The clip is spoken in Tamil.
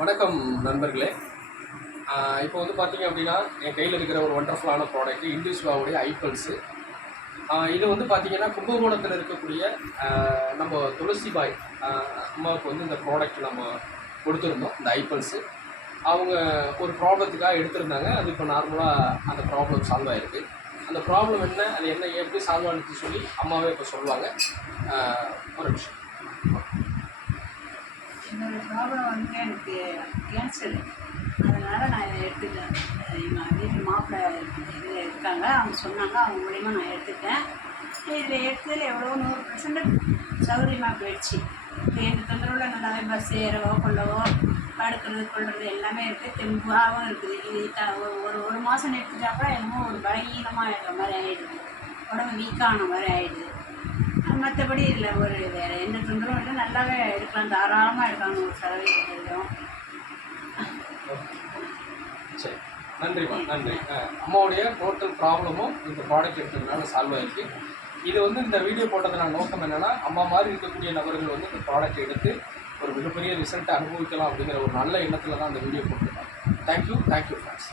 வணக்கம் நண்பர்களே. இப்போ வந்து பார்த்தீங்க அப்படின்னா, என் கையில் இருக்கிற ஒரு ஒண்டர்ஃபுல்லான ப்ராடக்ட் இண்டிவிஜுவாவுடைய ஐபல்ஸு. இது வந்து பார்த்தீங்கன்னா, கும்பகோணத்தில் இருக்கக்கூடிய நம்ம துளசி பாய் அம்மாவுக்கு வந்து இந்த ப்ராடக்ட் நம்ம கொடுத்துருந்தோம். இந்த ஐபல்ஸு அவங்க ஒரு ப்ராப்ளத்துக்காக எடுத்திருந்தாங்க. அது இப்போ நார்மலாக அந்த ப்ராப்ளம் சால்வ் ஆகிருக்கு. அந்த ப்ராப்ளம் என்ன, அது என்ன, எப்படி சால்வ் ஆனுச்சு சொல்லி அம்மாவே இப்போ சொல்லுவாங்க. ஒரு நிமிஷம். என்னோடய ப்ராப்ளம் வந்து எனக்கு கேன்சரு. அதனால் நான் இதை எடுத்துட்டேன். எங்கள் வீட்டு மாப்பிள்ளை இதில் இருக்காங்க, அவங்க சொன்னாங்க, அவங்க மூலிமா நான் எடுத்துட்டேன். இதில் எடுத்ததில் எவ்வளோ 100% சௌகரியமாக போயிடுச்சு. இப்போ எங்கள் தொந்தரவில் நல்லாவே பஸ் ஏறவோ கொள்ளவோ படுக்கிறது கொள்வது எல்லாமே இருக்குது. தெம்பாகவும் இருக்குது. இது ஒரு மாதம் எடுத்துட்டா கூட என்னமோ ஒரு பலகீனமாக இருக்கிற மாதிரி ஆகிடுது, உடம்பு வீக்கான மாதிரி ஆகிடுது. மற்றபடி இதில் ஒரு வேறு எந்த தொந்தரவும் இல்லை, நல்லாவே இருக்கலாம், தாராளமாக இருக்காங்க. ஒரு சதவீதம். சரி, நன்றிம்மா, நன்றி. அம்மாவுடைய டோட்டல் ப்ராப்ளமும் இந்த ப்ராடக்ட் எடுத்ததுனால சால்வ் ஆகிருக்கு. இது வந்து இந்த வீடியோ போட்டதுனால நோக்கம் என்னென்னா, அம்மா மாதிரி இருக்கக்கூடிய நபர்கள் வந்து இந்த ப்ராடக்ட் எடுத்து ஒரு மிகப்பெரிய ரிசல்ட்டை அனுபவிக்கலாம் அப்படிங்கிற ஒரு நல்ல எண்ணத்தில் தான் இந்த வீடியோ போட்டிருக்காங்க. Thank you friends.